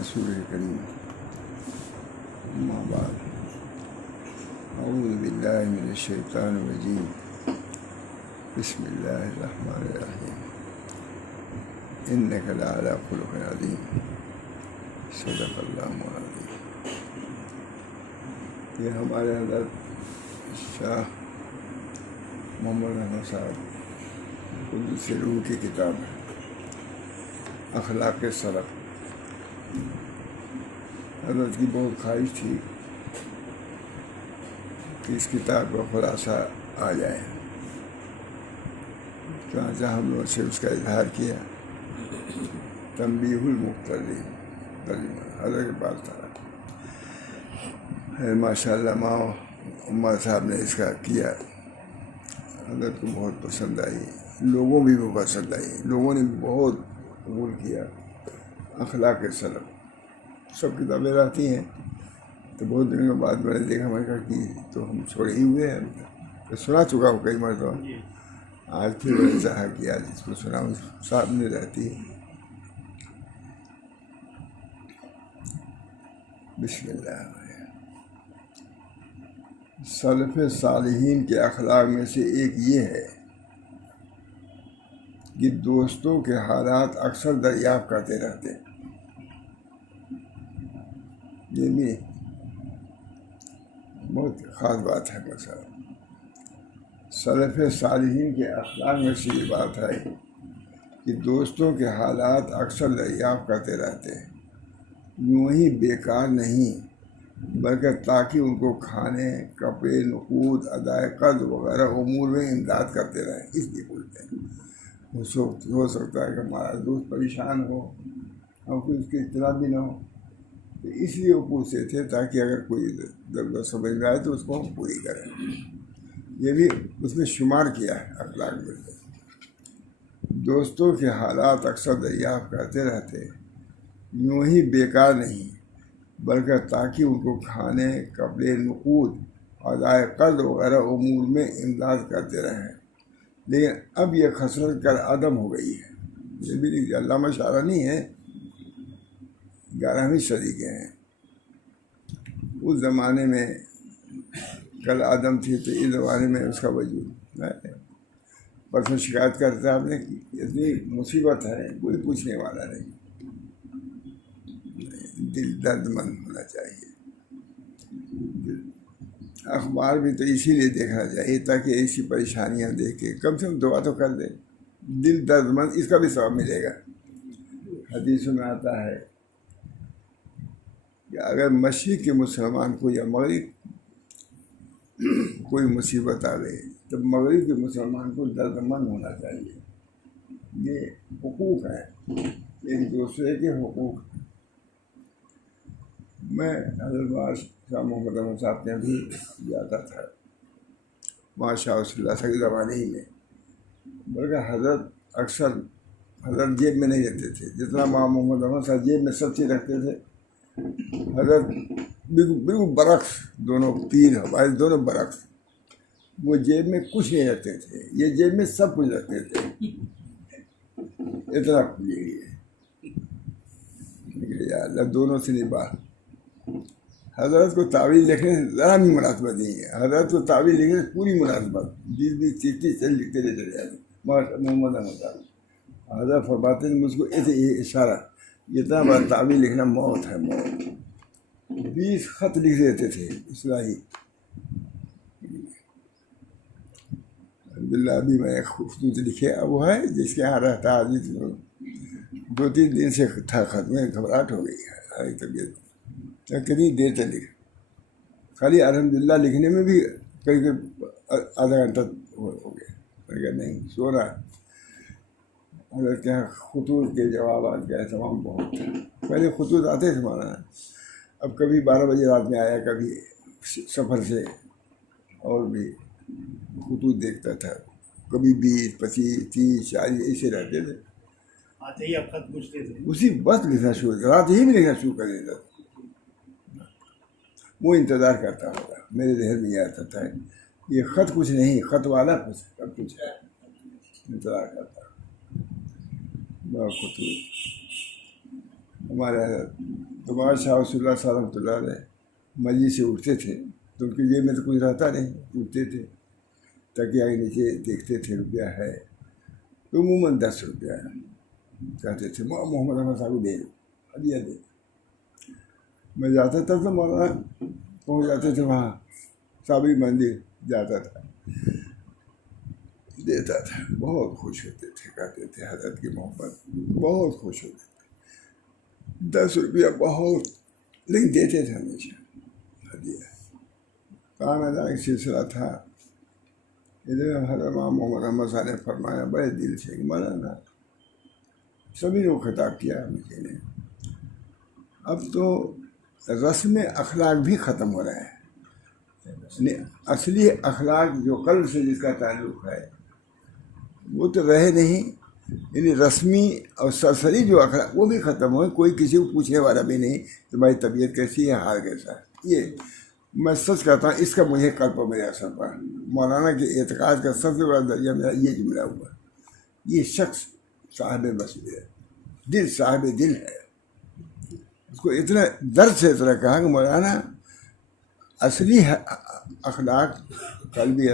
رسول کریم اما بعد اعوذ باللہ من الشیطان الرجیم بسم اللہ الرحمن الرحیم انک لعلی خلق عظیم صدق اللہ العظیم۔ یہ ہمارے حضرت شاہ محمد رحمت صاحب قدس روح کی کتاب ہے اخلاق سلف۔ حضرت کی بہت خواہش تھی کہ اس کتاب کا خلاصہ آ جائے، چنانچہ ہم لوگ سے اس کا اظہار کیا۔ تنبیہ المقتدین ترجمہ حضرت کے پاس تھا، ماشاء اللہ عمر صاحب نے اس کا کیا، حضرت کو بہت پسند آئی، لوگوں بھی پسند آئی، لوگوں نے بہت قبول کیا۔ اخلاق سلف سب کتابیں رہتی ہیں، تو بہت دنوں کے بعد میں نے دیکھا، میں نے کہا کہ تو ہم چھوڑے ہی ہوئے ہیں، تو سنا چکا ہوں کئی مرتبہ، آج پھر میں نے چاہا کہ آج اس کو سنا سامنے رہتی ہے۔ بسم اللہ۔ سلف صالحین کے اخلاق میں سے ایک یہ ہے کہ دوستوں کے حالات اکثر دریافت کرتے رہتے ہیں۔ یہ بھی بہت خاص بات ہے۔ مثلا سلف صالحین کے اخلاق میں سے یہ بات ہے کہ دوستوں کے حالات اکثر دریافت کرتے رہتے ہیں، یوں ہی بیکار نہیں بلکہ تاکہ ان کو کھانے، کپڑے، نقود، ادائے قرض وغیرہ امور میں امداد کرتے رہیں۔ اس لیے بولتے ہیں ہو سکتا ہے کہ ہمارا دوست پریشان ہو، ہم کو اس کی اطلاع بھی نہ ہو، تو اس لیے وہ پوچھتے تھے تاکہ اگر کوئی ضرورت سمجھ میں آئے تو اس کو ہم پوری کریں۔ یہ بھی اس میں شمار کیا ہے اخلاق میں۔ دوستوں کے حالات اکثر دریافت کرتے رہتے، یوں ہی بیکار نہیں بلکہ تاکہ ان کو کھانے، کپڑے، نقود، ادائے قرض وغیرہ امور میں امداد کرتے رہیں، لیکن اب یہ خصلت کر عدم ہو گئی ہے۔ یہ بھی علامہ شعرانی ہے، 11ویں صدی کے ہیں۔ اس زمانے میں کل عدم تھی تو اس زمانے میں اس کا وجود ہے۔ پرسوں شکایت کرتے آپ نے کہ اتنی مصیبت ہے، کوئی پوچھنے والا نہیں۔ دل درد مند ہونا چاہیے۔ اخبار بھی تو اسی لیے دیکھنا چاہیے تاکہ ایسی پریشانیاں دیکھ کے کم سے کم دعا تو کر دے۔ دل درد مند، اس کا بھی ثواب ملے گا۔ حدیثوں میں آتا ہے کہ اگر مشرق کے مسلمان کو یا مغرب کوئی مصیبت آ گئی تو مغرب کے مسلمان کو درد مند ہونا چاہیے۔ یہ حقوق ہیں، ایک دوسرے کے حقوق۔ میں حضرت شاہ محمد رحمت صاحب کے بھی جاتا تھا، ماشاء اللہ کے زمانے ہی میں، بلکہ حضرت اکثر حضرت جیب میں نہیں رکھتے تھے، جتنا ماں محمد رحمت صاحب جیب میں سب چیز رکھتے تھے، حضرت بالکل برعکس، دونوں پیر ہمارے دونوں برعکس، وہ جیب میں کچھ نہیں رکھتے تھے، یہ جیب میں سب کچھ رکھتے تھے، اتنا یہ یا اللہ دونوں سے نباہ۔ حضرت کو تعویذ لکھنے سے ذرا بھی مناسبت نہیں ہے، حضرت کو تعویذ لکھنے سے پوری مناسبت، 20 30 سے لکھتے رہے چلے جاتے۔ محمد احمد صاحب حضرت فرماتے ہیں مجھ کو یہ اشارہ، اتنا بڑا تعویذ لکھنا موت ہے، موت۔ 20 خط لکھ دیتے تھے اصلاحی۔ الحمدللہ ابھی میں ایک خطوط لکھے، اب وہ ہے جس کے یہاں رہتا ہے 2-3 دن سے تھا خط میں، گھبراہٹ ہو گئی ہے ہماری طبیعت، کتنی دیر تک لکھا، خالی الحمدللہ لکھنے میں بھی قریب آدھا گھنٹہ ہو گیا۔ میں کہا نہیں، سو رہا۔ حضرت کے یہاں خطوط کے جوابات کا اہتمام بہت تھا۔ پہلے خطوط آتے تھے ہمارا، اب کبھی 12 بجے رات میں آیا، کبھی سفر سے اور بھی خطوط دیکھتا تھا، کبھی 20 25 30 40 ایسے رہتے تھے۔ آتے ہی اب خط پوچھتے تھے، اسی وقت لکھنا شروع، رات ہی میں لکھنا شروع کر دیتا تھا۔ وہ انتظار کرتا ہوگا، میرے ذہن میں یہ آتا تھا یہ خط کچھ نہیں، خط والا کچھ سب کچھ ہے، انتظار کرتا بہت خطوط۔ ہمارے تمہارے شاہ رسول اللہ صلی اللہ علیہ مجلس سے اٹھتے تھے تو ان کی جیب میں تو کچھ رہتا نہیں، اٹھتے تھے تکیہ کے نیچے دیکھتے تھے روپیہ ہے تو عموماً 10 روپیہ کہتے تھے محمد احمد صاحب کو دے دو، ہدیہ دے دو۔ میں جاتا تھا تو مولانا پہنچ جاتے تھے وہاں صابری مندر جاتا تھا، دیتا تھا، بہت خوش ہوتے تھے، کہتے تھے حضرت کی محبت، بہت خوش ہوتے تھے۔ 10 روپیہ بہت، لیکن دیتے تھے ہمیشہ ہدیہ۔ کہاں ادا ایک سلسلہ تھا، ادھر حضرت امام محمد احمد صاحب نے فرمایا بڑے دل سے کہ مولانا سبھی کو خطاب کیا مجھے نے، اب تو رسم اخلاق بھی ختم ہو رہا ہے، یعنی اصلی اخلاق جو قلب سے جس کا تعلق ہے وہ تو رہے نہیں، یعنی رسمی اور سرسری جو اخلاق وہ بھی ختم ہوئے، کوئی کسی کو پوچھنے والا بھی نہیں کہ بھائی طبیعت کیسی ہے، حال کیسا ہے۔ یہ میں سچ کہتا ہوں، اس کا مجھے کل پر میرے اثر پڑا۔ مولانا کے اعتقاد کا سب سے بڑا درجہ میرا یہ جملہ ہوا، یہ شخص صاحب مسئلہ ہے، دل صاحب دل ہے۔ اس کو اتنا درد سے اتنا کہا کہ مولانا اصلی اخلاق قلبی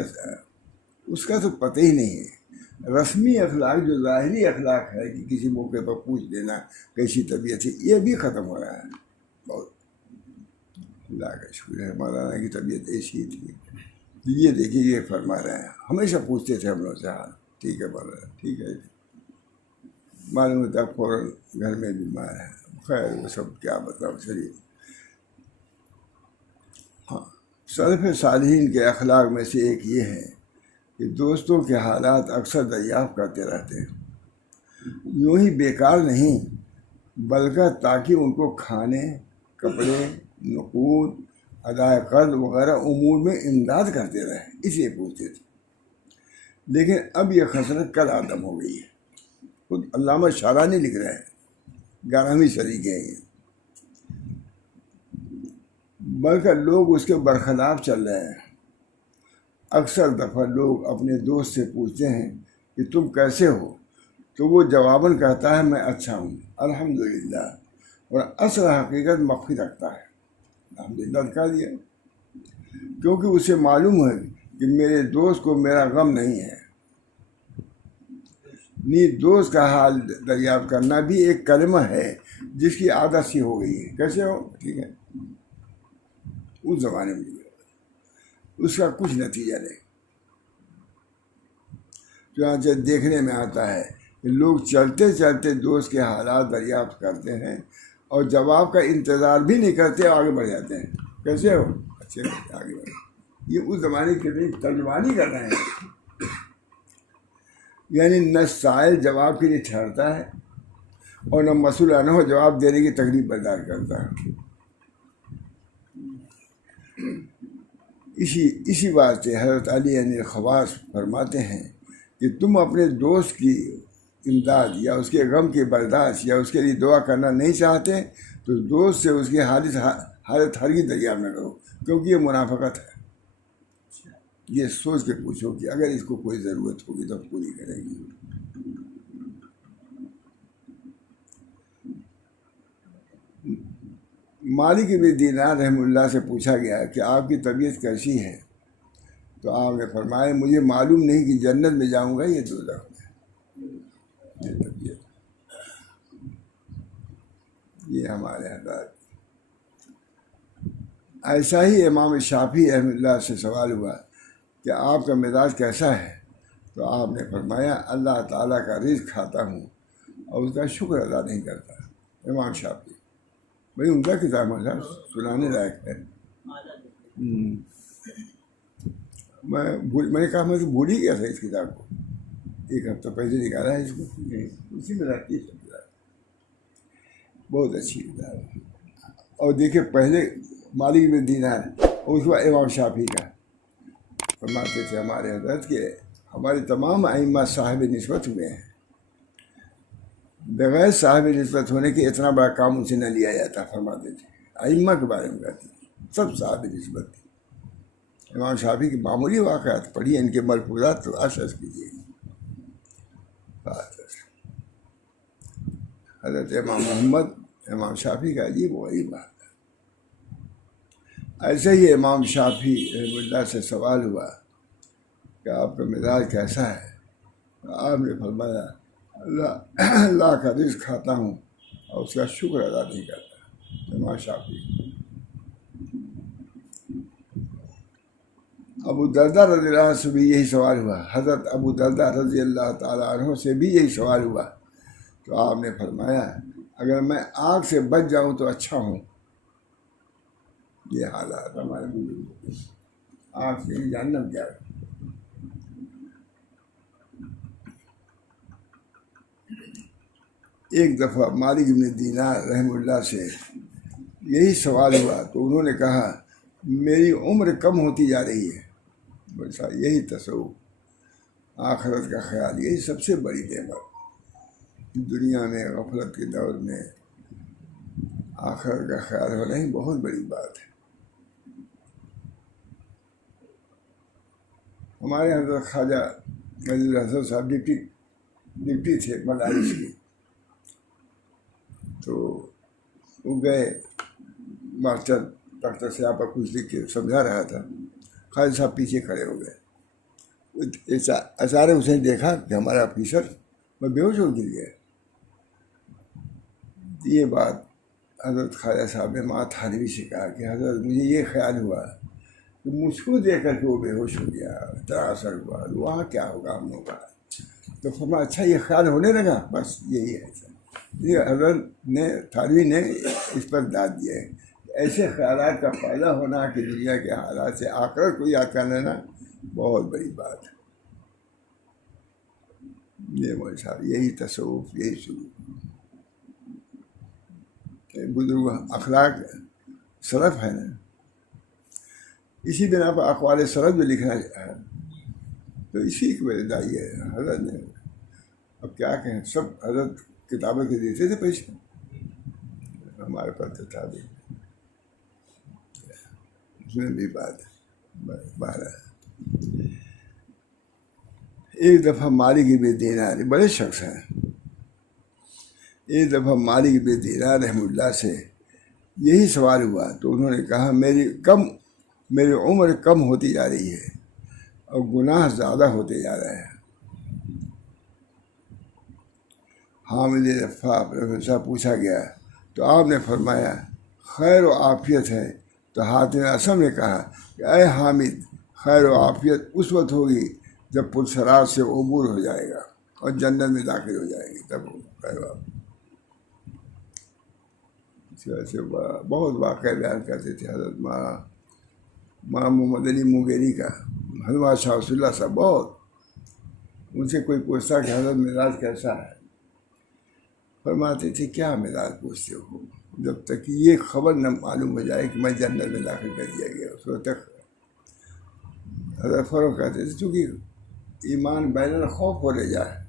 اس کا تو پتہ ہی نہیں ہے، رسمی اخلاق جو ظاہری اخلاق ہے کہ کسی موقع پر پوچھ لینا کیسی طبیعت ہے، یہ بھی ختم ہو رہا ہے۔ بہت اللہ کا شکر ہے، مولانا کی طبیعت ایسی ہی تھی، یہ دیکھیے یہ فرما رہے ہیں، ہمیشہ پوچھتے تھے ہم لوگ سے، ہاں ٹھیک ہے مولانا ٹھیک ہے، معلوم ہوتا ہے فوراً گھر میں بیمار ہے، خیر وہ سب کیا بتاؤ۔ چلیے، ہاں سلف صالحین کے اخلاق میں سے ایک یہ ہے کہ دوستوں کے حالات اکثر دریافت کرتے رہتے ہیں، یوں ہی بیکار نہیں بلکہ تاکہ ان کو کھانے، کپڑے، نقود، ادائے قرض وغیرہ امور میں امداد کرتے رہے، اس لیے پوچھتے تھے۔ لیکن اب یہ خصلت کل عدم ہو گئی ہے، خود علامہ شارانی لکھ رہے ہیں، 11ویں صدی کے ہیں، بلکہ لوگ اس کے برخلاف چل رہے ہیں۔ اکثر دفعہ لوگ اپنے دوست سے پوچھتے ہیں کہ تم کیسے ہو، تو وہ جواباً کہتا ہے میں اچھا ہوں الحمدللہ، اور اصل حقیقت مخفی رکھتا ہے، الحمدللہ کہہ دیا، کیونکہ اسے معلوم ہے کہ میرے دوست کو میرا غم نہیں ہے۔ دوست کا حال دریافت کرنا بھی ایک کلمہ ہے جس کی عادت سی ہو گئی ہے، کیسے ہو ٹھیک ہے، اس زمانے میں اس کا کچھ نتیجہ نہیں۔ چنانچہ دیکھنے میں آتا ہے کہ لوگ چلتے چلتے دوست کے حالات دریافت کرتے ہیں اور جواب کا انتظار بھی نہیں کرتے، آگے بڑھ جاتے ہیں، کیسے ہو اچھے آگے بڑھ۔ یہ اس زمانے کی ترجمانی کر رہے ہیں، یعنی نہ سائل جواب کے لیے ٹھہرتا ہے اور نہ مسئول عنہ جواب دینے کی تکلیف برداشت کرتا ہے۔ اسی بات سے حضرت علی الخواص فرماتے ہیں کہ تم اپنے دوست کی امداد یا اس کے غم کی برداشت یا اس کے لیے دعا کرنا نہیں چاہتے تو دوست سے اس کی حالت ہرگز دریافت نہ کرو، کیونکہ یہ منافقت ہے۔ یہ سوچ کے پوچھو کہ اگر اس کو کوئی ضرورت ہوگی تو پوری کریں گی۔ مالک بن دینار رحمہ اللہ سے پوچھا گیا کہ آپ کی طبیعت کیسی ہے، تو آپ نے فرمایا مجھے معلوم نہیں کہ جنت میں جاؤں گا یا دوزخ میں، یہ طبیعت، یہ ہمارے حضرات۔ ایسا ہی امام شافعی رحمہ اللہ سے سوال ہوا کہ آپ کا مزاج کیسا ہے، تو آپ نے فرمایا اللہ تعالیٰ کا رزق کھاتا ہوں اور اس کا شکر ادا نہیں کرتا۔ امام شافعی بھائی ان کا کتاب ہے، سنانے لائق ہے۔ میں نے کہا میں تو بھول ہی گیا تھا اس کتاب کو، ایک ہفتہ پہلے نکالا ہے اس کو، اسی میں رکھتی ہے کتاب، بہت اچھی کتاب ہے۔ اور دیکھیے پہلے مالک بن دینار اور اس کے بعد امام شافعی کا، فرماتے تھے ہمارے حضرت کے ہمارے تمام ائمہ صاحب نسبت ہوئے ہیں، بغیر صاحب نسبت ہونے کے اتنا بڑا کام ان سے نہ لیا جاتا، فرماتے تھے۔ ائمہ کے بارے میں کہتے ہیں سب صاحب نسبت تھے۔ امام شافعی کے معمولی واقعات پڑھیے، ان کے ملفوظات تو اشعث کیجیے۔ حضرت امام محمد امام شافعی کا عجیب و غریب بات ہے. ایسے ہی امام شافعی رحمۃ اللہ سے سوال ہوا کہ آپ کا مزاج کیسا ہے؟ آپ نے فرمایا اللہ کا رزق کھاتا ہوں اور اس کا شکر ادا نہیں کرتا. امام شافعی. ابو درداء رضی اللہ عنہ سے بھی یہی سوال ہوا. حضرت ابو درداء رضی اللہ تعالیٰ عنہ سے بھی یہی سوال ہوا تو آپ نے فرمایا اگر میں آگ سے بچ جاؤں تو اچھا ہوں. یہ حالات ہمارے بزرگ آگ سے جہنم کیا ہے. ایک دفعہ مالک بن دینار رحمہ اللہ سے یہی سوال ہوا تو انہوں نے کہا میری عمر کم ہوتی جا رہی ہے. بس یہی تصوف، آخرت کا خیال، یہی سب سے بڑی نعمت. دنیا میں غفلت کے دور میں آخرت کا خیال ہونا ہی بہت بڑی بات ہے. ہمارے حضرت خواجہ عزیز الحسن صاحب ڈپٹی تھے مدارس کی. تو وہ گئے، ماسٹر ڈاکٹر صاحب پر کچھ لکھ کے سمجھا رہا تھا. خواجہ صاحب پیچھے کھڑے ہو گئے. اچانک اس نے دیکھا کہ ہمارا آفیسر میں بے ہوش ہو گر گیا. یہ بات حضرت خواجہ صاحب نے ماں تھانوی سے کہا کہ حضرت مجھے یہ خیال ہوا کہ مجھ کو دیکھ کر کے وہ بے ہوش ہو گیا، اتنا اثر ہوا، وہاں کیا ہوگا ہم لوگوں کا. تو فرمایا اچھا یہ خیال ہونے لگا. بس یہی ہے. یہ حضرت نے تھانوی نے اس پر داد دیا ہے. ایسے خیالات کا پیدا ہونا کہ دنیا کے حالات سے آخرت کو یاد کر لینا بہت بڑی بات ہے. یہ مولوی صاحب یہی تصوف، یہی سلوک. بزرگ اخلاق سلف ہے نا. اسی بنا پر اقوال سلف جو لکھنا ہے تو اسی کی وجہ دائی ہے. حضرت نے اب کیا کہیں، سب حضرت کتابیں کے دیتے تھے پیسے، ہمارے پاس تو تھا بھی. اس میں بھی بات ہے. 12 ایک دفعہ مالک بن دینار، بڑے شخص ہیں، ایک دفعہ مالک بن دینار رحمہ اللہ سے یہی سوال ہوا تو انہوں نے کہا میری عمر کم ہوتی جا رہی ہے اور گناہ زیادہ ہوتے جا رہے ہیں. حامد رفاع پروفیسر پوچھا گیا تو آپ نے فرمایا خیر و عافیت ہے. تو حاتم اصم نے کہا کہ اے حامد، خیر و عافیت اس وقت ہوگی جب پرسرات سے عبور ہو جائے گا اور جنت میں داخل ہو جائے گی، تب خیر و عافیت. اس وجہ سے بہت واقعہ بیان کرتے تھے حضرت ماں محمد علی مغیری کا. حضرت شاہ رسول اللہ صاحب بہت، ان سے کوئی پوچھتا کہ حضرت مزاج کیسا ہے، فرماتے تھے کیا مزاج پوچھتے ہو، جب تک یہ خبر نہ معلوم ہو جائے کہ میں جنت میں داخل کر دیا گیا اس وقت تک. حضرت فروغ کہتے تھے چونکہ ایمان بین الخوف ہو لے جائے.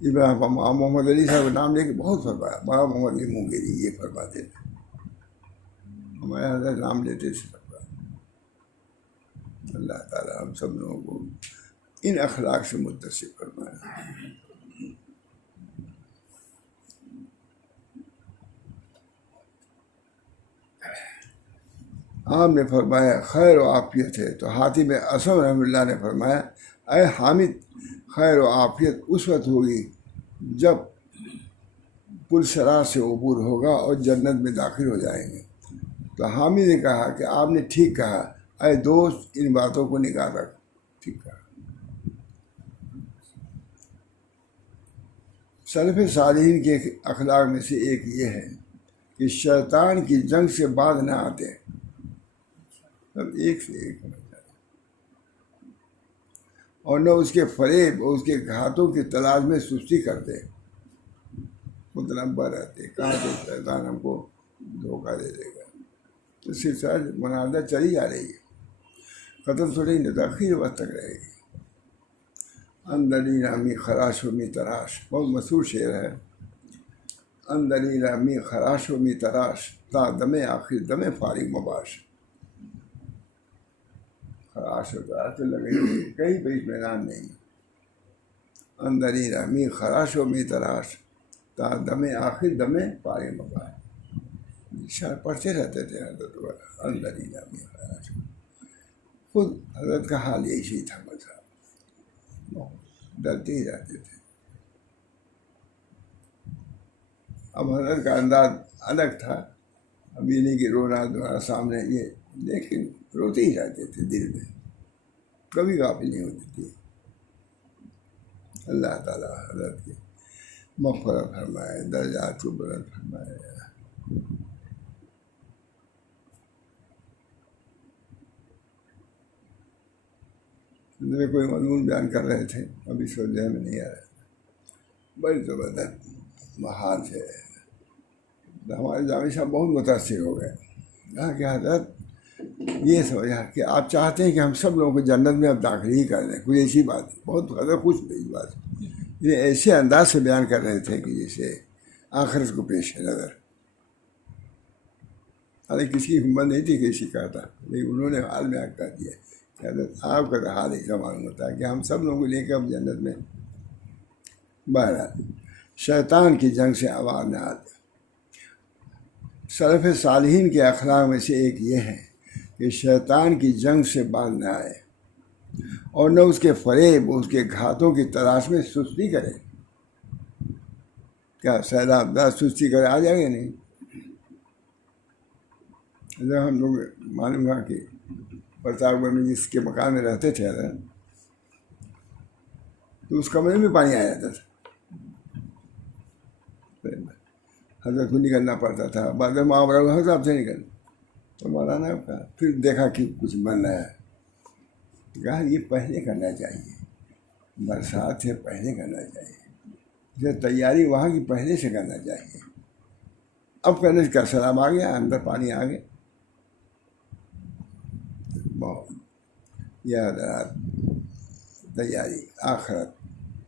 محمد علی صاحب کا نام لے کے بہت فرمایا، محمد علی مغیری یہ فرماتے تھے. ہمارے حضرت نام لیتے تھے. اللہ تعالیٰ ہم سب لوگوں کو ان اخلاق سے متصف فرمائے. آپ نے فرمایا خیر و عافیت ہے. تو حاتم اصم رحمہ اللہ نے فرمایا اے حامد، خیر و عافیت اس وقت ہوگی جب پرسرات سے عبور ہوگا اور جنت میں داخل ہو جائیں گے. تو حامد نے کہا کہ آپ نے ٹھیک کہا، اے دوست ان باتوں کو نگاہ رکھ. ٹھیک کہا. سلف صالحین کے اخلاق میں سے ایک یہ ہے کہ شیطان کی جنگ سے باز نہ آتے، سب ایک سے ایک اور نہ اس کے فریب اور اس کے گھاتوں کی تلاش میں سستی کرتے، متنبہ رہتے کہاں تو شیطان ہم کو دھوکہ دے دے گا. تو سلسلہ منازعہ چلی جا رہی ہے، ختم تھوڑی نہیں، تاخیر وقت تک رہے گی. اندری رامی خراش و می تراش، بہت مشہور شعر ہے. اندری رامی خراش و می تراش، تا دم آخر دم فارغ مباش. خراش و تراش تو لگے کہیں پہ اطمینان نہیں. اندری رامی خراش و می تراش، تا دم آخر دم فارغ مباش. اشارہ پڑھتے رہتے تھے حضرت اندر ہی جامی خود حضرت کا حال یہی تھا، مذہب ڈرتے ہی رہتے تھے۔ اب حضرت کا انداز الگ تھا، اب یہ نہیں کہ رونا دھونا سامنے یہ، لیکن روتے ہی رہتے تھے دل میں، کبھی غافل نہیں ہوتی تھی۔ اللہ تعالیٰ حضرت کی مغفرت فرمائے، درجات کو بلند فرمائے۔ کوئی مضمون بیان کر رہے تھے، ابھی سوچنے میں نہیں آ رہا، بڑی زبردست محال سے ہمارے جامع صاحب بہت متاثر ہو گئے۔ کہا کہ حضرت یہ سمجھا کہ آپ چاہتے ہیں کہ ہم سب لوگوں کو جنت میں اب داخل ہی کر دیں، کوئی ایسی بات ہے، بہت حضرت خوش ہوئی اس بات، یہ ایسے انداز سے بیان کر رہے تھے کہ جیسے آخرت کو پیش نظر۔ حالانکہ کسی کی ہمت نہیں تھی کہ کسی کہتا، لیکن انہوں نے حال میں کہہ دیا کہ حضرت آپ کا تو حال ایسا معلوم ہوتا ہے کہ ہم سب لوگوں کو لے کے اب جنت میں۔ بہرحال شیطان کی جنگ سے آواز نہ آتے۔ سلف صالحین کے اخلاق میں سے ایک یہ ہے کہ شیطان کی جنگ سے باز نہ آئے اور نہ اس کے فریب، اس کے گھاتوں کی تلاش میں سستی کرے۔ کیا سیلاب دار سستی کرے آ جائیں گے؟ نہیں۔ جب ہم لوگ معلوم ہوا کہ پرتاپ گڑھ میں جس کے مکان میں رہتے تھے تو اس کمرے میں پانی آ جاتا تھا، حضرت کو نکلنا پڑتا تھا، بعد میں محاورہ صاحب سے نکل تو مولانا کا پھر دیکھا کہ کچھ بن رہا ہے، کہا یہ پہلے کرنا چاہیے، برسات سے پہلے کرنا چاہیے، اسے تیاری وہاں کی پہلے سے کرنا چاہیے۔ اب کرنے کا سلام آ گیا، اندر پانی آ گیا۔ بہت یاد رات تیاری آخرت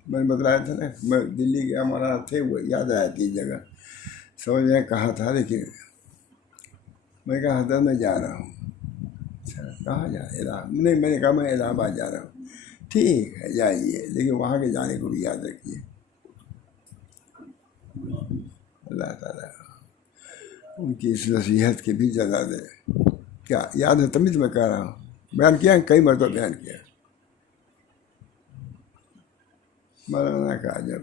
میں نے بتلایا تھا نا، میں دلی گیا، مولانا تھے وہ یاد آیا تھی جگہ، سمجھ میں کہا تھا، لیکن میں کہا حضرت میں جا رہا ہوں۔ اچھا کہاں جا رہا؟ نہیں، میں نے کہا میں الہ آباد جا رہا ہوں۔ ٹھیک ہے جائیے، لیکن وہاں کے جانے کو بھی یاد رکھیے۔ اللہ تعالیٰ ان کی اس نصیحت کی بھی جزا دے۔ کیا یاد ہے؟ تمیز میں کہہ رہا ہوں، بیان کیا ہے، کئی مرتبہ بیان کیا۔ مولانا کا جب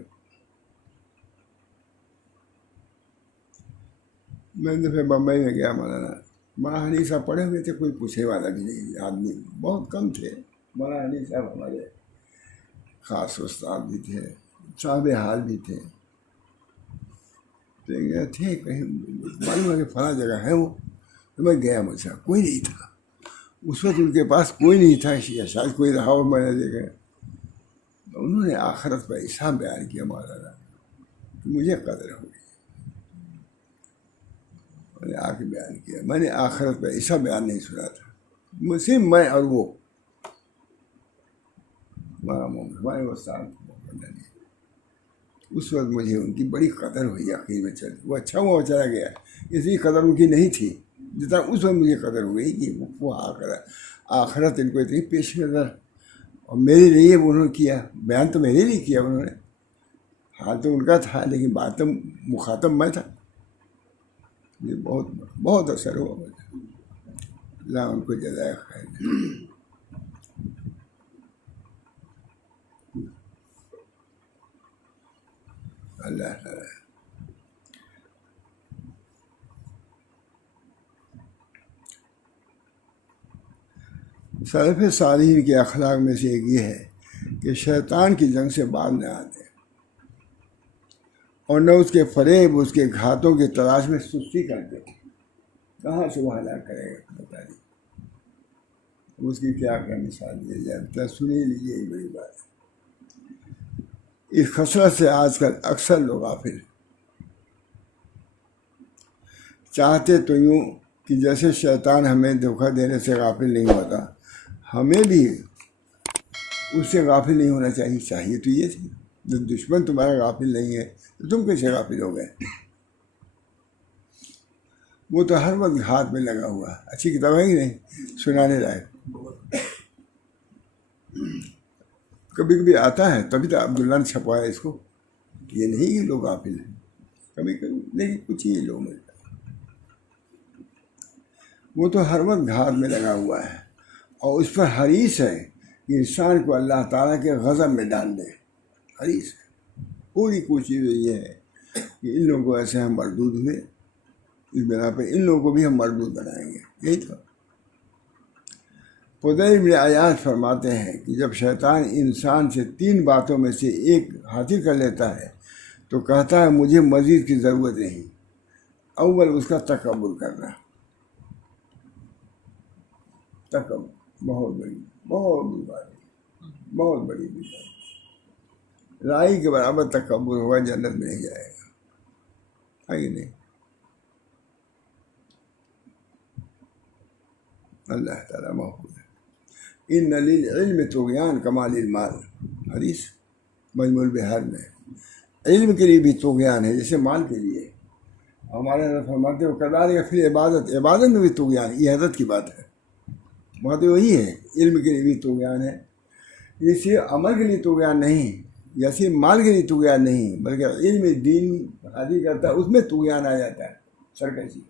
میں دفعہ بمبئی میں گیا، مولانا حنیف صاحب پڑھے ہوئے تھے، کوئی پوچھے والا بھی نہیں، آدمی بہت کم تھے۔ مولانا حنیف صاحب ہمارے خاص استاد بھی تھے، صاحب حال بھی تھے۔ تھے کہیں معلوم ہے کہ فلاں جگہ ہے وہ، تو میں گیا، مجھ سے کوئی نہیں تھا اس وقت، ان کے پاس کوئی نہیں تھا، شاید کوئی رہا ہو، میں نے دیکھا۔ انہوں نے آخرت پر ایسا بیان کیا مولانا کہ مجھے قدر ہو گئی۔ میں نے آ کے بیان کیا، میں نے آخرت پر ایسا بیان نہیں سنا تھا، صرف میں اور وہ ہمارے استاد۔ اس وقت مجھے ان کی بڑی قدر ہوئی، یقین میں چل، وہ اچھا ہوا چلا گیا، اتنی قدر ان کی نہیں تھی جتنا اس وقت مجھے قدر ہوئی کہ وہ آخرت ان کو اتنی پیش نظر، اور میرے لیے انہوں نے کیا بیان، تو میرے لیے کیا انہوں نے، حال تو ان کا تھا لیکن بات تو مخاطب میں تھا۔ یہ بہت بہت اثر ہوا مجھے، اللہ ان کو جزائے خیر۔ اللہ تعالیٰ سلف صالحین کے اخلاق میں سے ایک یہ ہے کہ شیطان کی جنگ سے باز نہ آتے اور نہ اس کے فریب، اس کے گھاتوں کی تلاش میں سستی کرتے۔ کہاں سے وہ ہلاک کرے گا بتا دیجیے، اس کی کیا مثال دی جائے، سنی لیجیے، یہ بڑی بات ہے۔ اس خسرت سے آج کل اکثر لوگ غافل، چاہتے تو یوں کہ جیسے شیطان ہمیں دھوکہ دینے سے غافل نہیں ہوتا، ہمیں بھی اس سے غافل نہیں ہونا چاہیے۔ چاہیے تو یہ تھی، جو دشمن تمہارا غافل نہیں ہے تو تم کیسے غافل ہو گئے؟ وہ تو ہر وقت ہاتھ میں لگا ہوا، اچھی کتاب ہے ہی نہیں سنانے لائق۔ کبھی کبھی آتا ہے، تبھی تو عبداللہ نے چھپوایا اس کو، یہ نہیں کہ لوگ غافل ہیں، کبھی کبھی، لیکن کچھ ہی لوگ ملتا ہے۔ وہ تو ہر وقت گھات میں لگا ہوا ہے، اور اس پر حریص ہے کہ انسان کو اللہ تعالیٰ کے غضب میں ڈال دے، حریص ہے۔ پوری کوشش یہ ہے کہ ان لوگوں کو ایسے ہم مردود ہوئے، اس بنا پہ ان لوگوں کو بھی ہم مردود بنائیں گے۔ یہی تو فضیل بن عیاض فرماتے ہیں کہ جب شیطان انسان سے 3 باتوں میں سے ایک حاصل کر لیتا ہے تو کہتا ہے مجھے مزید کی ضرورت نہیں۔ اول اس کا تکبر کرنا، تکبر بہت بڑی بات ہے، بہت بڑی بیماری۔ رائی کے برابر تکبر ہوگا جنت میں نہیں جائے گا، ہے کہ نہیں؟ اللہ تعالیٰ محفوظ ہے۔ ان للعلم طغیان کما للمال، حدیث مجموع البحار میں۔ علم کے لیے بھی طغیان ہے جیسے مال کے لیے۔ ہمارے حضرت فرماتے ہیں کذالک فی العبادت، عبادت میں بھی طغیان، یہ حضرت کی بات ہے، بات وہی ہے۔ علم کے لیے بھی طغیان ہے، یہ صرف عمل کے لیے طغیان نہیں، یا صرف مال کے لیے طغیان نہیں، بلکہ علم دین حاصل کرتا ہے اس میں طغیان آ جاتا ہے، سرکشی۔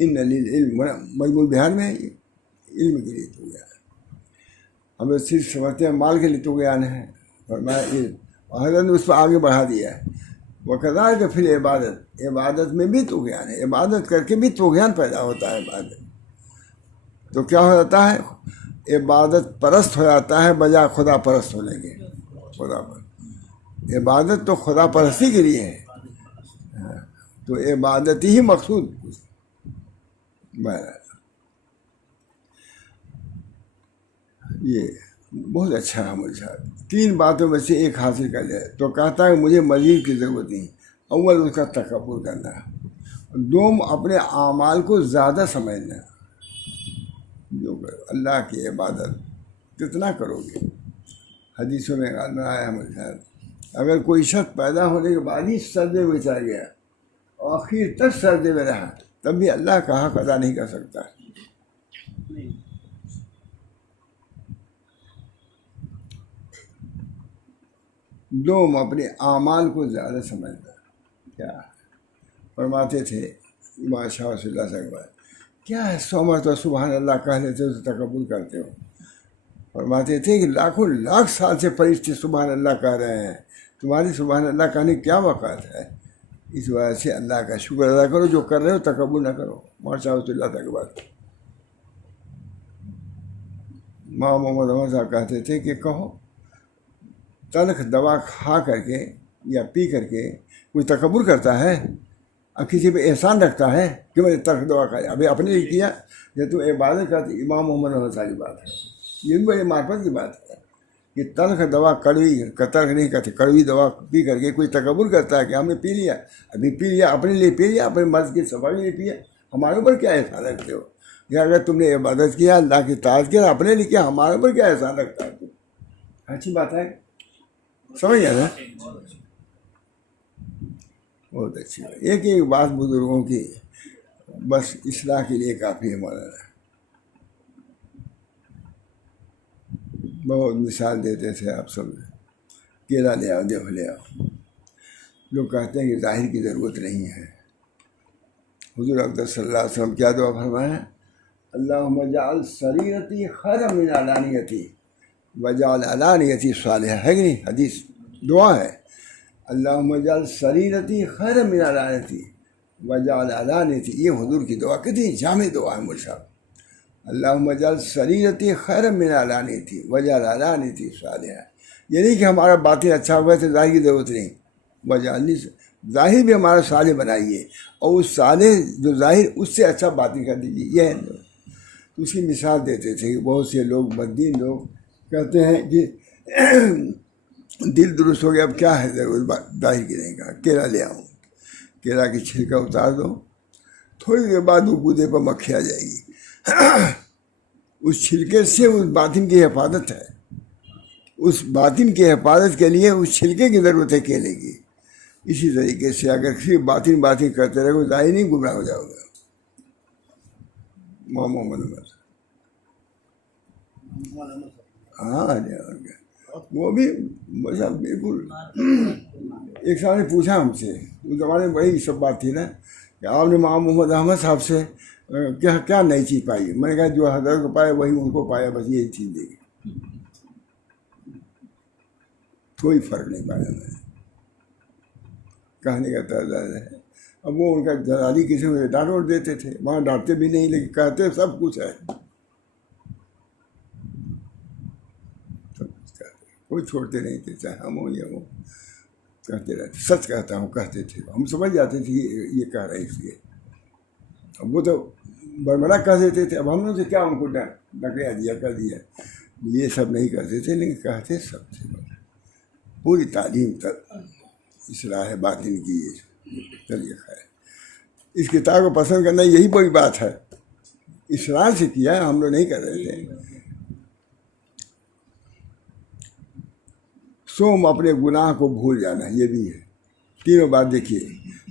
ان للعلم مجموع البحار میں ہے، علم کے لیے طغیان ہے۔ ہمیں صرف سمجھتے ہیں مال کے لیے طغیان ہے، فرمایا علم، اور حضرت نے اس پر آگے بڑھا دیا ہے وَكَذَلِكَ فِي الْعِبَادَةِ، عبادت میں بھی طغیان ہے، عبادت کر کے بھی طغیان پیدا ہوتا ہے۔ عبادت تو کیا ہو جاتا ہے؟ عبادت پرست ہو جاتا ہے بجائے خدا پرست ہونے کے۔ خدا پر عبادت تو خدا پرستی کے لیے ہے، تو عبادت ہی مقصود۔ بہرحال یہ بہت اچھا عمل صاحب، 3 باتوں میں سے ایک حاصل کر لے تو کہتا ہے مجھے مزید کی ضرورت نہیں۔ اول اس کا تکبر کرنا، دوم اپنے اعمال کو زیادہ سمجھنا، جو کرو اللہ کی عبادت کتنا کرو گے۔ حدیثوں میں آیا عمل صاحب، اگر کوئی شخص پیدا ہونے کے بعد ہی سجدے میں چلا گیا اور آخر تک سجدے میں رہا تب بھی اللہ کا حق ادا نہیں کر سکتا۔ دوم اپنے اعمال کو زیادہ سمجھنا۔ کیا فرماتے تھے امام شاہ صلی اللہ علیہ وسلم، کیا ہے 100 مرتبہ سبحان اللہ کہہ لیتے ہو تو تکبر کرتے ہو؟ فرماتے تھے کہ لاکھوں لاکھ سال سے فرشتے سبحان اللہ کہہ رہے ہیں، تمہاری سبحان اللہ کہنے کی کیا وقت ہے؟ اس وجہ سے اللہ کا شکر ادا کرو، جو کر رہے ہو تکبر نہ کرو۔ ماشاء اللہ تک بات ماں محمد عمر صاحب کہتے تھے کہ کہو تلخ دوا کھا کر کے یا پی کر کے کوئی تکبر کرتا ہے؟ اب کسی پہ احسان رکھتا ہے کہ میں نے تلخ دوا کھایا، ابھی اپنے لیے کیا، جب تو عبادت کرتی۔ امام محمد عمر صاحب کی بات ہے، یہ بھی بڑی معرفت کی بات ہے کہ تلخ دوا کڑوی، تلخ نہیں کہتے، کڑوی دوا پی کر کے کوئی تکبر کرتا ہے کہ ہم نے پی لیا، ابھی پی لیا، اپنے لیے پی لیا، اپنے مرض کی صفائی کے لیے پیا، ہمارے اوپر کیا احسان رکھتے ہو؟ یا اگر تم نے عبادت کیا، اللہ کی اطاعت کیا، اپنے لیے کیا، ہمارے اوپر کیا احسان رکھتا ہے تم؟ اچھی بات ہے، سمجھ گیا نا؟ بہت اچھی بات۔ ایک ایک بات بزرگوں کی بس اصلاح کے لیے کافی ہے مولانا۔ بہت مثال دیتے تھے آپ سب، کیلا لے آؤ، دیکھ لے آؤ۔ لوگ کہتے ہیں کہ ظاہر کی ضرورت نہیں ہے۔ حضور اکرم صلی اللہ علیہ وسلم کیا دعا فرمایا؟ اللہم اجعل سریرتی خیرا من علانیتی وجعل علانیتی صالحہ، ہے کہ نہیں؟ حدیث دعا ہے، اللہم اجعل سریرتی خیرا من علانیتی وجعل علانیتی۔ یہ حضور کی دعا کتنی جامع دعا ہے مول صاحب۔ اللہم اجعل سریرتی خیرا من علانیتی وجعل علانیتی صالحہ، یعنی کہ ہمارا باطن اچھا ہوا تو ظاہر کی ضرورت نہیں، وجعلنی، ظاہر بھی ہمارا صالح بنائیے، اور اس صالح جو ظاہر اس سے اچھا باطن کر دیجیے۔ یہ ہے تو اس کی مثال دیتے تھے کہ بہت سے لوگ بددین لوگ کہتے ہیں کہ دل درست ہو گیا، اب کیا ہے ضرورت ظاہر کی؟ نہیں کہا کیلا لے آؤں، کیلا کی چھلکا اتار دو، تھوڑی دیر بعد وہ گودے پر مکھی آ جائے گی۔ اس چھلکے سے اس باطن کی حفاظت ہے، اس باطن کی حفاظت کے لیے اس چھلکے کی ضرورت ہے کیلے کی۔ اسی طریقے سے اگر کسی باطن کرتے رہے ظاہر نہیں، گمراہ ہو جاؤ گے۔ محمد عمر، ہاں وہ بھی مطلب بالکل۔ ایک صاحب نے پوچھا ہم سے، اس زمانے میں بڑی سب بات تھی نا، کہ آپ نے امام محمد احمد صاحب سے کیا کیا نئی چیز پائی؟ میں نے کہا جو حضرت کو پایا وہی ان کو پایا، بس یہی چیز دے گی، کوئی فرق نہیں پایا میں نے، کہنے کا طرز ہے۔ اب وہ ان کا جلالی کسی کو ڈانٹ ووٹ دیتے تھے، وہاں ڈانٹتے بھی نہیں لیکن کہتے سب کچھ ہے، سب کچھ کہتے، کوئی چھوڑتے نہیں تھے، چاہے ہم ہوں یا وہ، کہتے رہتے، سچ کہتا ہوں کہتے تھے، ہم سمجھ جاتے تھے یہ کہہ رہے اس لیے، اب وہ تو بڑبڑا کہہ دیتے تھے، اب ہم نے سے کیا ان کو ڈکیا دیا کر دیا، یہ سب نہیں کرتے تھے لیکن کہتے سب تھے، پوری تعلیم تک اصلاح باطن کی چلیے خیر۔ اس کتاب کو پسند کرنا یہی بڑی بات ہے، اصرار سے کیا ہے، ہم لوگ نہیں کر رہے تھے۔ سوم اپنے گناہ کو بھول جانا، یہ بھی ہے، تینوں بات دیکھیے،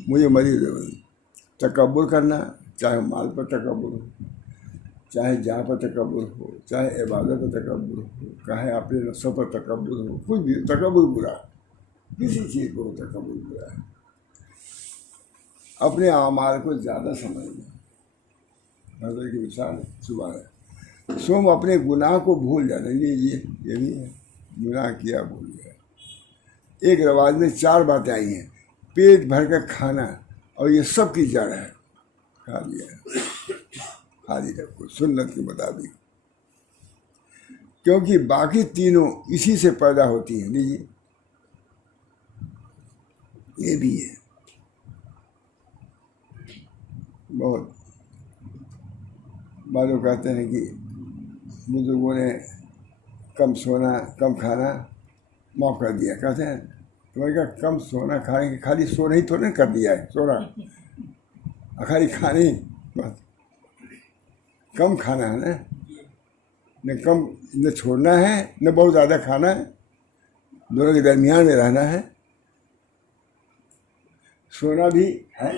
مجھے مریض تکبر کرنا، چاہے مال پر تکبر ہو، چاہے جہاں پر تکبر ہو، چاہے عبادت پر تکبر ہو، چاہے اپنے نفسوں پر تکبر ہو، کچھ بھی تکبر برا، کسی چیز کو تکبر برا ہے۔ اپنے اعمال کو زیادہ سمجھنا، حضرت کی مثال صبح ہے، سوم اپنے گناہ کو بھول جانا، یہ بھی ہے، گناہ کیا بھول گیا۔ ایک رواج میں 4 باتیں آئی ہیں، پیٹ بھر کر کھانا، اور یہ سب کی جڑ ہے، کھا لیا خالی رکھو سنت کے مطابق، کیونکہ باقی تینوں اسی سے پیدا ہوتی ہیں، لیجیے یہ بھی ہے۔ بہت بعض لوگ کہتے ہیں کہ بزرگوں نے کم سونا کم کھانا معاف کر دیا، کہتے ہیں تمہیں کہا کم سونا کھانے کے، خالی سونا ہی تھوڑا کر دیا ہے، سونا خالی کھانے بس، کم کھانا ہے نا، نہ کم نہ چھوڑنا ہے نہ بہت زیادہ کھانا ہے، دونوں کے درمیان میں رہنا ہے۔ سونا بھی ہے،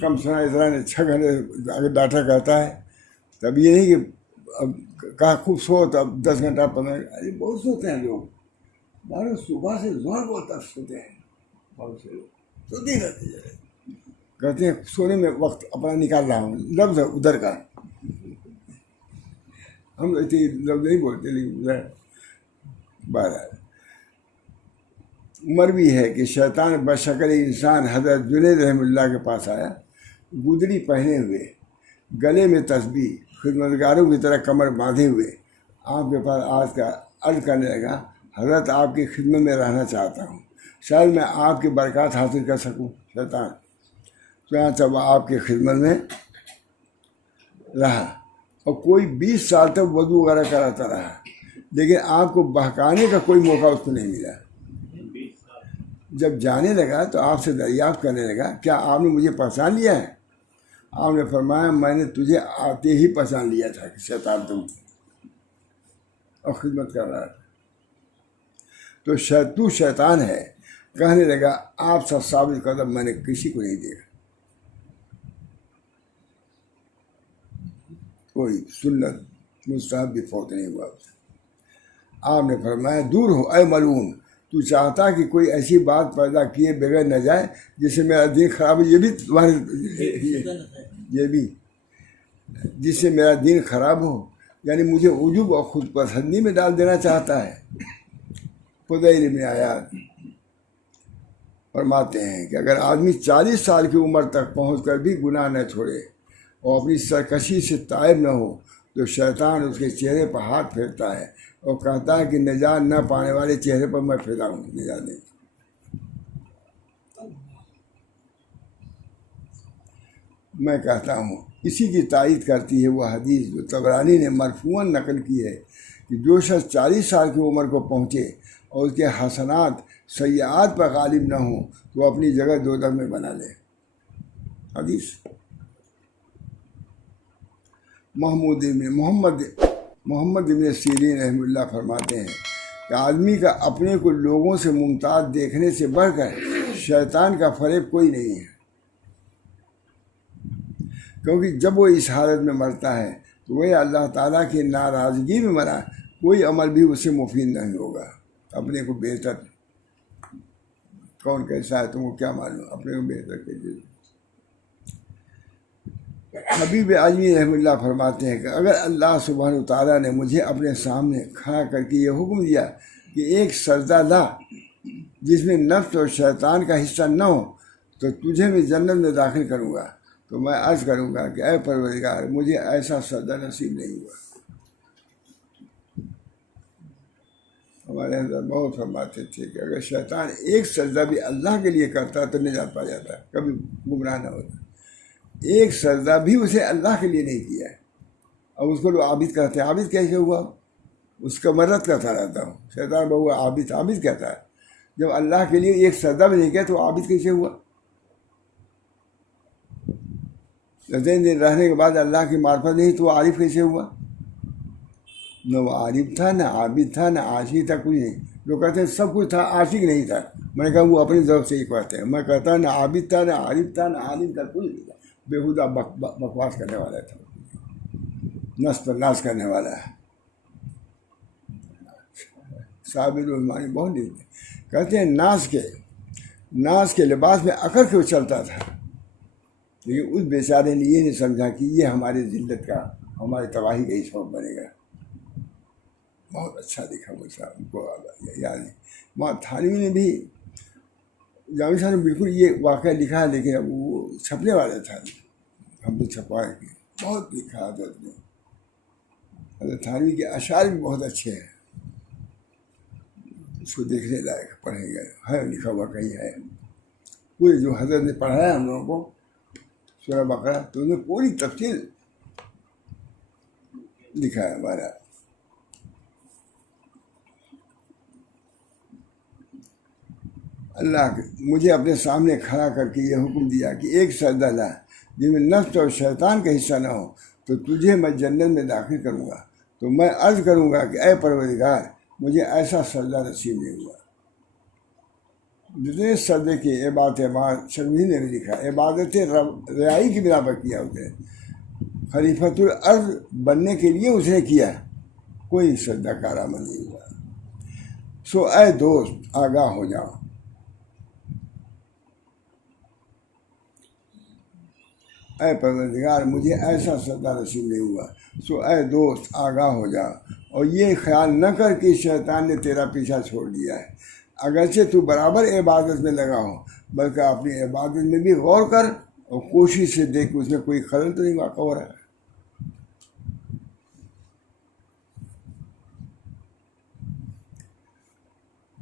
کم سونا اس طرح 6 گھنٹے اگر ڈاکٹر کہتا ہے، تب یہ نہیں کہ اب کہا خوب سو تو اب 10 گھنٹہ 15 گھنٹہ، ارے بہت سوتے ہیں لوگ، مارو صبح سے زور بہت تک سوتے ہیں، بہت سے لوگ سوتے رہتے ہیں، کہتے ہیں سونے میں وقت اپنا نکال رہا ہوں، لفظ ہے ادھر کا، ہم ایسے لفظ نہیں بولتے لیکن بہرحال مروی ہے کہ شیطان بشکل انسان حضرت جنید رحمہ اللہ کے پاس آیا، گدڑی پہنے ہوئے، گلے میں تسبیح، خدمتگاروں کی طرح کمر باندھے ہوئے آپ کے پاس آج کا عرض کرنے لگا، حضرت آپ کی خدمت میں رہنا چاہتا ہوں، شاید میں آپ کی برکات حاصل کر سکوں۔ شیطان چنانچہ وہ آپ کی خدمت میں رہا اور کوئی 20 سال تک وضو وغیرہ کراتا رہا، لیکن آپ کو بہکانے کا کوئی موقع اس کو نہیں ملا۔ جب جانے لگا تو آپ سے دریافت کرنے لگا، کیا آپ نے مجھے پہچان لیا ہے؟ آپ نے فرمایا، میں نے تجھے آتے ہی پہچان لیا تھا کہ شیطان تم اور خدمت کر رہا تھا، تو شیطان ہے۔ کہنے لگا، آپ سب ثابت قدم میں نے کسی کو نہیں دیکھا، کوئی سنت مستحب بھی فوت نہیں ہوا۔ آپ نے فرمایا، دور ہو اے ملعون، تو چاہتا کہ کوئی ایسی بات پیدا کیے بغیر نہ جائے جس سے میرا دین خراب ہو، یہ بھی تمہارے یہ بھی جس سے میرا دین خراب ہو، یعنی مجھے عجب اور خود پسندی میں ڈال دینا چاہتا ہے۔ فضیل ابن عیاض فرماتے ہیں کہ اگر آدمی 40 سال کی عمر تک پہنچ کر بھی گناہ نہ چھوڑے اور اپنی سرکشی سے تائب نہ ہو تو شیطان اس کے چہرے پر ہاتھ پھیرتا ہے اور کہتا ہے کہ نجات نہ پانے والے چہرے پر میں پھیرا ہوں، نجات نہیں۔ میں کہتا ہوں اسی کی تائید کرتی ہے وہ حدیث جو طبرانی نے مرفوعاً نقل کی ہے کہ جو شخص 40 سال کی عمر کو پہنچے اور اس کے حسنات سیئات پر غالب نہ ہوں تو وہ اپنی جگہ دوزخ میں بنا لے۔ حدیث محمد ابن سیرین رحمہ اللہ فرماتے ہیں کہ آدمی کا اپنے کو لوگوں سے ممتاز دیکھنے سے بڑھ کر شیطان کا فریب کوئی نہیں ہے، کیونکہ جب وہ اس حالت میں مرتا ہے تو وہ اللہ تعالیٰ کی ناراضگی میں مرا، کوئی عمل بھی اسے مفید نہیں ہوگا۔ اپنے کو بہتر، کون کیسا ہے تم کو کیا معلوم، اپنے کو بہتر کیجیے۔ حبیب اعظمی رحمۃ اللہ فرماتے ہیں کہ اگر اللہ سبحانہ وتعالیٰ نے مجھے اپنے سامنے کھڑا کر کے یہ حکم دیا کہ ایک سجدہ لا جس میں نفس اور شیطان کا حصہ نہ ہو تو تجھے میں جنت میں داخل کروں گا، تو میں عرض کروں گا کہ اے پروردگار مجھے ایسا سجدہ نصیب نہیں ہوا۔ ہمارے حضرت بہت فرماتے تھے کہ اگر شیطان ایک سجدہ بھی اللہ کے لیے کرتا تو نجات پا جاتا، کبھی گمراہ نہ ہوتا۔ ایک سجدہ بھی اسے اللہ کے لیے نہیں کیا ہے، اب اس کو لوگ عابد کہتے ہیں۔ عابد کیسے ہوا؟ اس کا مرد کرتا رہتا ہوں، شیطان بہو عابد عابد کہتا ہے۔ جب اللہ کے لیے ایک سجدہ بھی نہیں کیا تو عابد کیسے ہوا؟ تین دن رہنے کے بعد اللہ کی معرفت نہیں تو وہ عارف کیسے ہوا؟ نہ وہ عارف تھا، نہ عابد تھا، نہ عاشق تھا، کچھ نہیں۔ لوگ کہتے ہیں سب کچھ تھا، عاشق نہیں تھا۔ میں نے کہا وہ اپنی ذوق سے ہی کہتے ہیں، میں کہتا نہ عابد تھا، نہ عارف تھا، نہ عالم تھا، کچھ نہیں تھا۔ بےہودہ بکواس کرنے والا تھا، نس پر ناز کرنے والا ہے۔ صابر الرحمانی بہت لکھتے ہیں، کہتے ہیں ناز کے لباس میں اکڑ کے وہ چلتا تھا، لیکن اس بیچارے نے یہ نہیں سمجھا کہ یہ ہماری ذلت کا، ہماری تباہی کا ہی سبب بنے گا۔ بہت اچھا لکھا مجھے، ان کو یاد ہے۔ وہاں تھانوی نے بھی، جامع صاحب نے بالکل یہ واقعہ لکھا ہے، لیکن اب وہ چھپنے والا تھا، ہم نے چھپائے کہ بہت لکھا حضرت نے۔ حضرت تھانوی کے اشعار بھی بہت اچھے ہیں، اس کو دیکھنے لائق، پڑھیں گے، ہے لکھا ہوا کہیں ہے۔ پورے جو حضرت نے پڑھایا ہم لوگوں کو سورہ بقرہ، تو انہوں نے پوری تفصیل لکھا ہے ہمارا۔ اللہ مجھے اپنے سامنے کھڑا کر کے یہ حکم دیا کہ ایک سجدہ لا جس میں نفس اور شیطان کا حصہ نہ ہو تو تجھے میں جنت میں داخل کروں گا، تو میں عرض کروں گا کہ اے پروردگار مجھے ایسا سجدہ نصیب نہیں ہوا۔ جتنے سجدے کی عبادت شرمی نے بھی لکھا، عبادتیں ریائی کی بنا پر کیا اسے، خلیفۃ الارض بننے کے لیے اس نے کیا، کوئی سجدہ کارآمد نہیں ہوا۔ سو اے دوست آگاہ ہو جاؤ، اے پروردگار مجھے ایسا سجدہ نصیب نہیں ہوا۔ سو اے دوست آگاہ ہو جا اور یہ خیال نہ کر کہ شیطان نے تیرا پیچھا چھوڑ دیا ہے، اگرچہ تو برابر عبادت میں لگا ہو، بلکہ اپنی عبادت میں بھی غور کر اور کوشش سے دیکھ اس میں کوئی خلل تو نہیں واقع ہو رہا ہے۔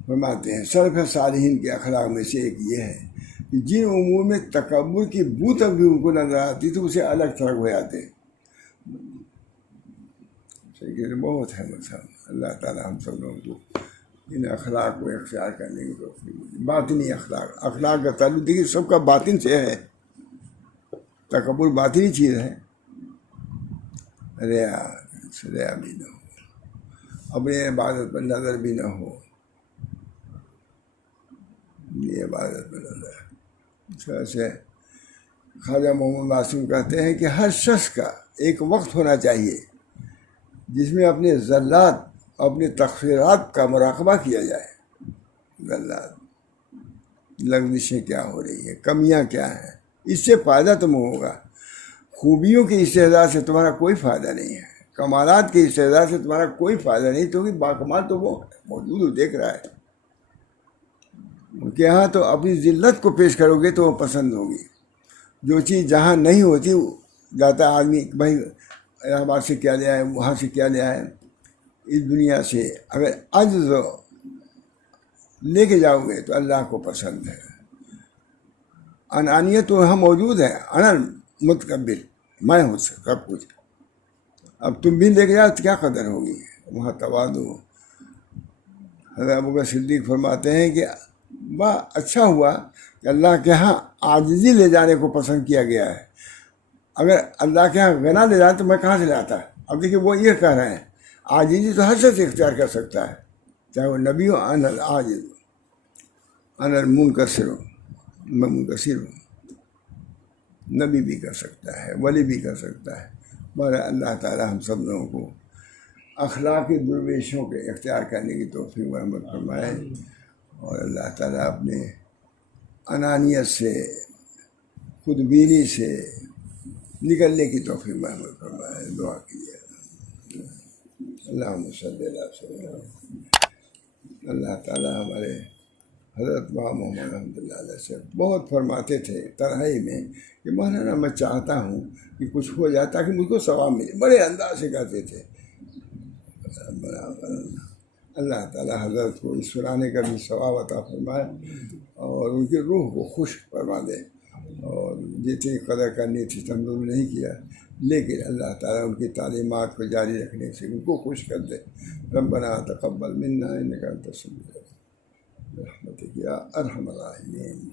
فرماتے ہیں سلف صالحین کے اخلاق میں سے ایک یہ ہے کہ جن امور میں تکبر کی بو تک بھی ان کو نظر آتی تو اسے الگ تھلگ ہو جاتے۔ بہت ہے مطلب اللہ تعالیٰ ہم سب لوگوں کو ان اخلاق کو اختیار کرنے کی توفیق دے۔ باطنی اخلاق کا تعلق دیکھیے سب کا باطن سے ہے، تکبر باطنی چیز ہے۔ ریا بھی نہ ہو، اپنی عبادت پر نظر بھی نہ ہو، یہ عبادت پر نظر۔ سے خواجہ محمد معصوم کہتے ہیں کہ ہر شخص کا ایک وقت ہونا چاہیے جس میں اپنے زلات اور اپنے تقصیرات کا مراقبہ کیا جائے۔ زلات، لغزشیں کیا ہو رہی ہیں، کمیاں کیا ہیں، اس سے فائدہ تم ہوگا۔ خوبیوں کے استعداد سے تمہارا کوئی فائدہ نہیں ہے، کمالات کے استعداد سے تمہارا کوئی فائدہ نہیں، کیونکہ باکمال تو وہ موجود ہو، دیکھ رہا ہے ان کے یہاں۔ تو اپنی ذلت کو پیش کرو گے تو وہ پسند ہوگی۔ جو چیز جہاں نہیں ہوتی جاتا آدمی، بھائی الہ آباد سے کیا لیا ہے، وہاں سے کیا لیا ہے، اس دنیا سے اگر عجز لے کے جاؤ گے تو اللہ کو پسند ہے۔ انانیت تو وہاں موجود ہے، انا متکبر، میں ہوں سب کچھ، اب تم بھی لے کے جاؤ تو کیا قدر ہوگی وہاں تواضع۔ حضرت ابوبکر صدیق فرماتے ہیں کہ اچھا ہوا کہ اللہ کے ہاں عاجزی لے جانے کو پسند کیا گیا ہے، اگر اللہ کے ہاں غنا لے جاتے تو میں کہاں سے لاتا۔ اب دیکھیے وہ یہ کہہ رہے ہیں عاجزی تو ہر شخص اختیار کر سکتا ہے، چاہے وہ نبی ہو، انا العاجز انا المنکسر ہو، نبی بھی کر سکتا ہے، ولی بھی کر سکتا ہے۔ مگر اللہ تعالیٰ ہم سب لوگوں کو اخلاقی درویشوں کے اختیار کرنے کی توفیق مرحمت فرمائے، اور اللہ تعالیٰ اپنے انانیت سے، خود بینی سے، نکلنے کی توفیق محمود فرمائے. دعا کیجیے. اللہم صلی اللہ وسلم. اللہ تعالیٰ ہمارے حضرت محمد رحمۃ اللہ علیہ سے بہت فرماتے تھے تنہائی میں کہ مولانا میں چاہتا ہوں کہ کچھ ہو جائے تاکہ مجھ کو ثواب ملے. بڑے انداز سے کہتے تھے. اللہ تعالیٰ حضرت کو اس سنانے کا بھی ثواب عطا فرمائے اور ان کی روح کو خوش فرما دے. اور جتنی قدر کرنی تھی تندور نہیں کیا، لیکن اللہ تعالیٰ ان کی تعلیمات کو جاری رکھنے سے ان کو خوش کر دے. ربنا تقبل منا انک انت السمیع العلیم برحمتک یا ارحم الراحمین.